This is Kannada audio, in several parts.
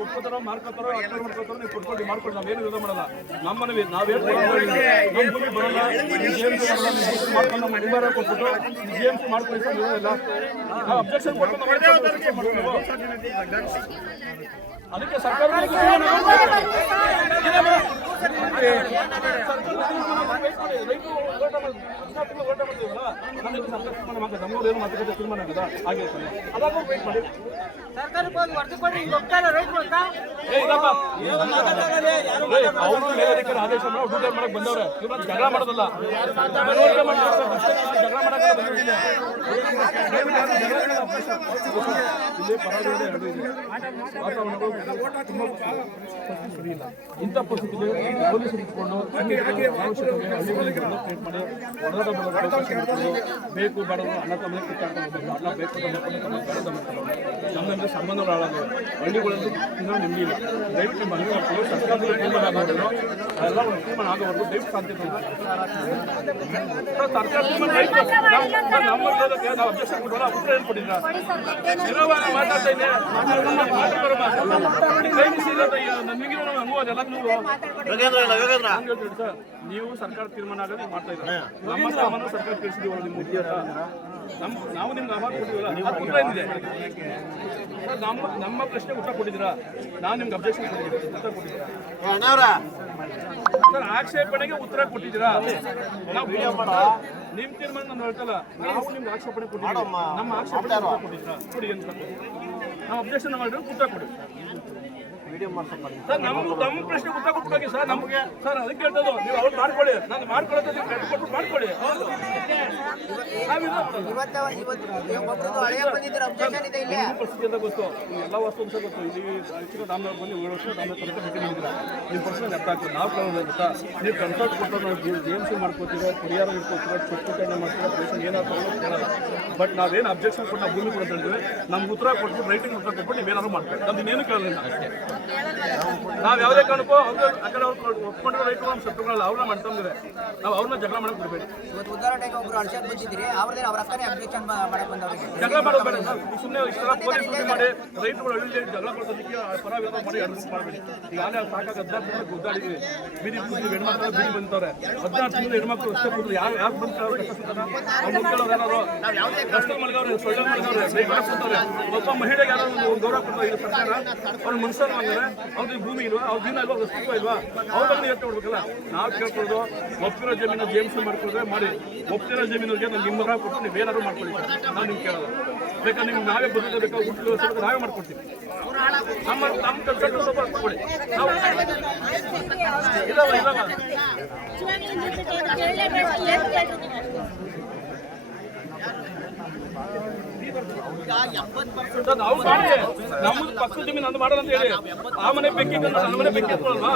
ಕೊಡ್ತಾರೋ ಮಾಡ್ಕೊತಾರೋ ಮಾಡ್ಕೊತಾರೋ ನೀವು ಕೊಟ್ಕೊಂಡು ಮಾಡ್ಕೊಂಡು ನಾವೇನು ವಿರೋಧ ಮಾಡಲ್ಲ. ನಮ್ಮ ಮನವಿ ನಾವೇನು ಬರಲ್ಲ ಮಾಡ್ಕೊಂಡು ನಮ್ಮ ಅಧಿಕಾರ ಕೊಟ್ಬಿಟ್ಟು GMC ಮಾಡ್ಕೊಂಡು ಇಲ್ಲ ನಾವು ಅಬ್ಜೆಕ್ಷನ್ ಕೊಟ್ಟು ಅದಕ್ಕೆ ಸರ್ಕಾರ ನಮ್ಮೂರೇನು ಮಾತುಕತೆ ತೀರ್ಮಾನ ಆಗದ ಹಾಗೆ ಅದಾಗ ವೇಟ್ ಮಾಡಿ ಅವರು ಮೇಲಧಿಕಾರಿ ಆದೇಶ ಮಾಡಿ ಡ್ಯೂಟಿ ಮಾಡಕ್ ಬಂದವ್ರೆ. ಇವ್ರು ಜಗಳ ಮಾಡೋದಲ್ಲ, ಜಗಳ ಮಾಡಕ್ಕೆ ಬಂದಿಲ್ಲ. ಇಲ್ಲಿ ಪರಾಜಯ ಎರಡು ಇದೆ. ವಾತಾವರಣಗಳು ತುಂಬಾ ಸರಿ ಇಲ್ಲ. ಇಂಥ ಪರಿಸ್ಥಿತಿಯಲ್ಲಿ ಪೊಲೀಸ್ ಇಟ್ಕೊಂಡು ಬೇಕು ಬಡವರು ಅಣ್ಣ ತಮ್ಮನೆ ಕಿತ್ತಾಡ್ಕೊಂಡು ಅಣ್ಣ ಬೇಕು ನಮ್ಮಲ್ಲಿ ಸಂಬಂಧಗಳು ಹಾಳಾಗವೆ. ಹಳ್ಳಿಗಳಲ್ಲೂ ಇನ್ನೂ ನೆಮ್ಮದಿ ಇಲ್ಲ. ದಯವಿಟ್ಟು ಮನವಿ ಮಾಡ್ಕೊಂಡು ಸರ್ಕಾರದಲ್ಲಿ ತೀರ್ಮಾನ ಆಗೋದು ಎಲ್ಲ ಒಂದು ತೀರ್ಮಾನ ಆಗೋವರೆಗೂ ದಯವಿಟ್ಟು ಶಾಂತಿ ಸರ್ಕಾರ ತೀರ್ಮಾನ ನಮ್ಮ ನಾವು ಅಬ್ಜೆಕ್ಷನ್ ಕೊಡೋಲ್ಲ. ಉತ್ತರ ಏನು ಕೊಟ್ಟಿದ್ರ ಮಾತಾಡ್ತಾ ಇದ್ದೆ ನೀವು ಸರ್ಕಾರ ತೀರ್ಮಾನ ಆಗೋದು ಮಾಡ್ತಾ ಇದ್ದಾರೆ. ನಮ್ಮ ಸಾಮಾನು ಸರ್ಕಾರ ತಿಳಿಸಿದೀವಲ್ಲ ನಿಮ್ಮ ಮುಖ್ಯ ನಾವು ನಿಮ್ಗೆ ಅಮಾನ್ ಕೊಟ್ಟಿವಲ್ಲ ಉತ್ತರ ಏನಿದೆ ನಮ್ಮ ಪ್ರಶ್ನೆ ಉತ್ತರ ಕೊಟ್ಟಿದ್ದೀರಾ? ನಾವು ನಿಮ್ಗೆ ಅಬ್ಜೆಕ್ಷನ್ ಕೊಟ್ಟಿದ್ದೀವಿ ಉತ್ತರ ಕೊಟ್ಟಿದ್ದೀರಾ? ಸರ್ ಆಕ್ಷೇಪಣೆಗೆ ಉತ್ತರ ಕೊಟ್ಟಿದ್ದೀರಾ? ನಾವು ನಿಮ್ ತೀರ್ಮಾನ ನಾನು ಹೇಳ್ತಲ್ಲ, ನಾವು ನಿಮ್ಗೆ ಆಕ್ಷೇಪಣೆ ಕೊಟ್ಟಿದ್ದೀವಿ. ನಮ್ಮ ಆಕ್ಷೇಪಣೆ ಕೊಟ್ಟಿದ್ದೀರಾ? ಕೊಡಿ ಅಂತ ನಾವು ಅಬ್ಜೆಕ್ಷನ್ ಮಾಡಿದ್ರೆ ಉತ್ತರ ಕೊಡಿ ಸರ್. ನಮ್ಮ ಪ್ರಶ್ನೆ ಉತ್ತರ ಕೊಟ್ಟಾಗಿ ಸರ್ ನಮಗೆ ಸರ್ ಅದಕ್ಕೆ ಹೇಳ್ತದ್ದು ನೀವು ಅವ್ರು ಮಾಡ್ಕೊಳ್ಳಿ, ನಾನು ಮಾಡ್ಕೊಳ್ಳೋದು ಕೊಟ್ಟು ಮಾಡ್ಕೊಳ್ಳಿ. ಪರಿಸ್ಥಿತಿ ಅಂತ ಗೊತ್ತು, ಎಲ್ಲ ವಸ್ತು ಅಂತ ಗೊತ್ತು. ಇಲ್ಲಿ ರಾಮನವ್ರು ಬಂದು 7 ವರ್ಷ ರಾಮನವ್ರ ತನಕ ಭೇಟಿ ಮಾಡಿದ್ದೀರಾ. ನಿಮ್ಮ ಪ್ರಶ್ನೆ ಅರ್ಥ ಆಗ್ತದೆ. ನಾವು ಕೇಳೋದು ಗೊತ್ತಾ, ನೀವು ಕನ್ಸಲ್ಟ್ ಕೊಟ್ಟು ನಾವು GMC ಮಾಡ್ಕೋತೀರೋ, ಪರಿಹಾರ ಇಟ್ಕೋತೀರೋ, ಚುಟ್ಟ ಮಾಡ್ತೀರೋ, ಪ್ರಶ್ನೆ ಏನಾದ್ರು ಕೇಳಲ್ಲ. ಬಟ್ ನಾವೇನು ಅಬ್ಜೆಕ್ಷನ್ ಕೊಟ್ಟು ನಾವು ಭೂಮಿ ಕೊಡ್ತಾ ಇದ್ದೀವಿ, ನಮ್ಗೆ ಉತ್ತರ ಕೊಟ್ಬಿಟ್ಟು ರೈಟಿಂಗ್ ಉತ್ತರ ಕೊಟ್ಬಿಟ್ಟು ನೀವೇನಾದ್ರು ಮಾಡ್ತೀವಿ. ನಮ್ದು ಇನ್ನೇನು ಕೇಳಲಿಲ್ಲ ಅಷ್ಟೇ. ನಾವು ಯಾವುದೇ ಕಾರಣಕ್ಕೂ ಅವ್ರು ಆ ಕಡೆ ಅವ್ರು ಒಪ್ಕೊಂಡಿರೋ ರೈತರು ನಮ್ಮ ಶತ್ರುಗಳಲ್ಲ, ಅವ್ರನ್ನ ಮಾಡ್ಕೊಂಡಿವೆ. ನಾವು ಅವ್ರನ್ನ ಜಗಳ ಮಾಡಕ್ ಬಿಡಬೇಡಿ. ಜಗಳ ಮಾಡೋದು ಬೇಡ ಸರ್. ಸುಮ್ಮನೆ ಇಷ್ಟೆಲ್ಲ ಪೊಲೀಸ್ ಮಾಡಿ ರೈತರುಗಳು ಹಳ್ಳಿ ಜಗಳ ಕೊಡೋದಕ್ಕೆ ಪರ ವಿರೋಧ ಮಾಡಿ ಅಡ್ಮಿಟ್ ಮಾಡಬೇಡಿ. ಈಗಾಗಲೇ ಸಾಕಾಗ 16 ತಿಂಗಳು ಗುದ್ದಾಡಿದ್ವಿ. ಬೀದಿ ಕೂದಲು ಹೆಣ್ಮಕ್ಳು ಬೀದಿ ಬಂತವ್ರೆ. 16 ತಿಂಗಳು ಹೆಣ್ಮಕ್ಳು ಅಷ್ಟೇ ಕೂದಲು ಯಾಕೆ ಬಂತಾರೆ ಏನಾದ್ರು ರಸ್ತೆ ಮಲಗವ್ರೆ, ಸೊಳ್ಳೆ ಮಲಗವ್ರೆ, ಬೇಕಾದ್ರೆ ಕೂತವ್ರೆ. ಒಬ್ಬ ಮಹಿಳೆಗೆ ಯಾರೋ ಒಂದು ಗೌರವ ಕೊಡ್ತಾರೆ ಇದು ಸರ್ಕಾರ. ಅವ್ರ ಮನುಷ್ಯರು ಅಂದ್ರೆ ಅವ್ರಿಗೆ ಭೂಮಿ ಇಲ್ವಾ, ಅವ್ರ ಜೀವನ ಇಲ್ವಾ, ಅಸ್ತಿತ್ವ ಇಲ್ವಾ, ಅವ್ರನ್ನ ಎತ್ತಿ ಕೊಡ್ಬೇಕಲ್ಲ. ನಾವು ಕೇಳ್ಕೊಳ್ಳೋದು ಒಪ್ಪಿರೋ ಜಮೀನು GMC ಮಾಡ್ಕೊಳ್ರೆ ಮಾಡಿ, ಒಪ್ಪಿರೋ ಜಮೀನಿಗೆ ನಮ್ಗೆ ನಿಮ್ಮರ ಕೊಟ್ಟು ನೀವೇನಾದ್ರು ಮಾಡ್ಕೊಳ್ಳಿ ಸರ್. ನಾವು ನಿಮ್ಗೆ ಕೇಳೋದು ಬೇಕಾದ್ರೆ ನಿಮ್ಗೆ ನಾವೇ ಬದುಕಬೇಕಾ ಹುಟ್ಟು ನಾವೇ ಮಾಡ್ಕೊಡ್ತೀವಿ. ನಮ್ಮ ಕಲ್ಸಟ್ಟು ಸ್ವಲ್ಪ ಕೊಡಿ. ನಾವು ನಮ್ದು ಪಕ್ಕದ ಜಮೀನು ಅದು ಮಾಡಲ್ಲ ಅಂತ ಹೇಳಿ ಆ ಮನೆ ಬೆಂಕಿ ನನ್ನ ಮನೆ ಬೆಂಕಿ ಎತ್ಕೊಳಲ್ವಾ?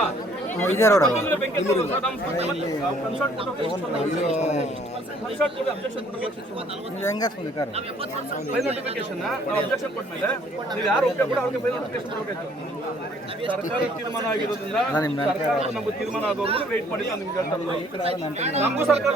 ಸರ್ಕಾರ ತೀರ್ಮಾನ ಆಗಿರೋದ್ರಿಂದ ಸರ್ಕಾರ ನಮ್ಗೆ ತೀರ್ಮಾನ ಆಗೋರು ವೇಟ್ ಮಾಡಿ ನಾನು ನಿಮ್ಗೆ ಹೇಳ್ತಾ ಇರೋದು. ನಮಗೂ ಸರ್ಕಾರ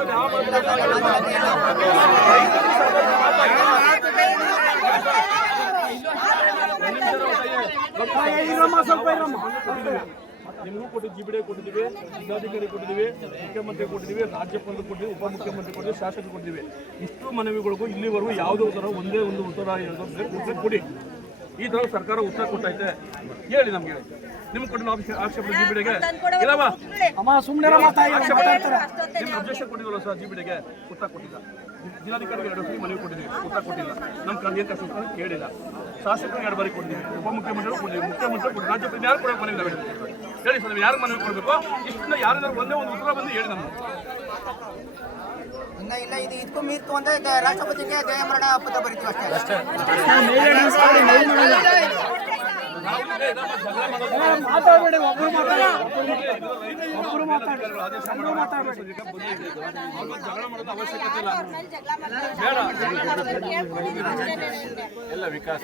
ನಿಮಗೂ ಕೊಟ್ಟು GBD ಕೊಟ್ಟಿದ್ದೀವಿ, ಜಿಲ್ಲಾಧಿಕಾರಿ ಕೊಟ್ಟಿದ್ದೀವಿ, ಮುಖ್ಯಮಂತ್ರಿ ಕೊಟ್ಟಿದ್ದೀವಿ, ರಾಜ್ಯಪಾಲರು ಕೊಟ್ಟಿದ್ದೀವಿ, ಉಪಮುಖ್ಯಮಂತ್ರಿ ಕೊಟ್ಟಿದ್ದೀವಿ, ಶಾಸಕರು ಕೊಟ್ಟಿದ್ದೀವಿ. ಇಷ್ಟು ಮನವಿಗಳಿಗೂ ಇಲ್ಲಿವರೆಗೂ ಯಾವುದೇ ಥರ ಒಂದೇ ಒಂದು ಉತ್ತರ ಕೊಡಿ. ಈ ಥರ ಸರ್ಕಾರ ಉತ್ತರ ಕೊಟ್ಟೈತೆ ಹೇಳಿ ನಮಗೆ. ನಿಮ್ಗೆ ಕೊಟ್ಟು ನಾವು ಆಕ್ಷೇಪ ಜಿಬಿಡಿಗೆ ಇಲ್ಲಮ್ಮ ನಿಮ್ಮ ಅಬ್ಜೆಕ್ಷನ್ ಕೊಟ್ಟಿದ್ವಲ್ಲ ಸರ್ ಜಿಬಿಡಿಗೆ ಉತ್ತರ ಕೊಟ್ಟಿಲ್ಲ. ಜಿಲ್ಲಾಧಿಕಾರಿಗೆ 2 ಸರಿ ಮನವಿ ಕೊಟ್ಟಿದ್ದೀವಿ, ಉತ್ತರ ಕೊಟ್ಟಿಲ್ಲ. ನಮ್ಮ ಕಡೆ ಏನು ಕಷ್ಟ ಕೇಳಿಲ್ಲ. ಶಾಸಕರಿಗೆ 2 ಬಾರಿ ಕೊಟ್ಟಿದ್ದೀವಿ, ಉಪಮುಖ್ಯಮಂತ್ರಿಗಳು ಕೊಟ್ಟಿದ್ದೀವಿ, ಮುಖ್ಯಮಂತ್ರಿ ಕೊಟ್ಟು ರಾಜ್ಯಪಾಲ ಯಾರು ಕೊಡೋಕೆ ಮನವಿ ಹೇಳಿ ಸರ್, ಯಾರು ಮನವಿ ಕೊಡಬೇಕು? ಇಷ್ಟನ್ನ ಯಾರು ಒಂದೇ ಒಂದು ಉತ್ತರ ಬಂದು ಹೇಳಿ ನಮ್ಗೆ. ಇಲ್ಲ ಇದು ಇದಕ್ಕೂ ಮೀರ್ತು ಅಂದ್ರೆ ರಾಷ್ಟ್ರಪತಿಗೆ ಜಯಮರಣ ಪತ್ರ ಬರೀತೀವಿ ಅಷ್ಟೇ. ಮಾತಾಡಬೇಡಿ, ಒಬ್ಬರು ಜಗಳ ಮಾಡೋದು ಅವಶ್ಯಕತೆ ಇಲ್ಲ. ಎಲ್ಲ ವಿಕಾಸ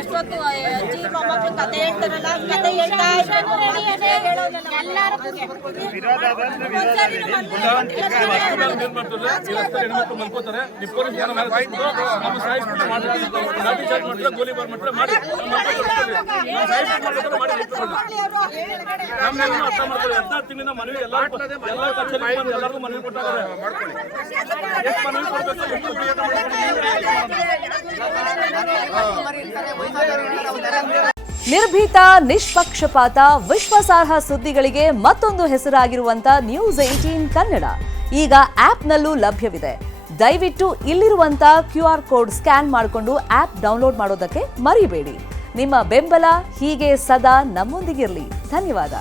ಎಷ್ಟೊತ್ತು ಅಜ್ಜಿ ಮೊಮ್ಮಕ್ಕಳು ಕತೆ ಹೇಳ್ತಾರಲ್ಲ, ಕತೆ ಹೇಳ್ತಾ ಮಲ್ಕೋತಾರೆ. ಗೋಲಿಬಾರ್ ಮಾಡ್ತಾರೆ ಮಾಡಿ ಅರ್ಥ ಮಾಡ್ಕೊಳ್ಳಿ. 14 ತಿಂಗಳಿಂದ ಮನವಿ ಎಲ್ಲರಿಗೂ ಮನವಿ ಕೊಟ್ಟಾರೆ. ಎಷ್ಟು ಮನವಿ ಕೊಡ್ಬೇಕು? ನಿರ್ಭೀತ, ನಿಷ್ಪಕ್ಷಪಾತ, ವಿಶ್ವಾಸಾರ್ಹ ಸುದ್ದಿಗಳಿಗೆ ಮತ್ತೊಂದು ಹೆಸರಾಗಿರುವಂತ ನ್ಯೂಸ್ 18 ಕನ್ನಡ ಈಗ ಆಪ್ನಲ್ಲೂ ಲಭ್ಯವಿದೆ. ದಯವಿಟ್ಟು ಇಲ್ಲಿರುವಂತ QR ಕೋಡ್ ಸ್ಕ್ಯಾನ್ ಮಾಡಿಕೊಂಡು ಆಪ್ ಡೌನ್ಲೋಡ್ ಮಾಡೋದಕ್ಕೆ ಮರಿಬೇಡಿ. ನಿಮ್ಮ ಬೆಂಬಲ ಹೀಗೆ ಸದಾ ನಮ್ಮೊಂದಿಗಿರಲಿ. ಧನ್ಯವಾದ.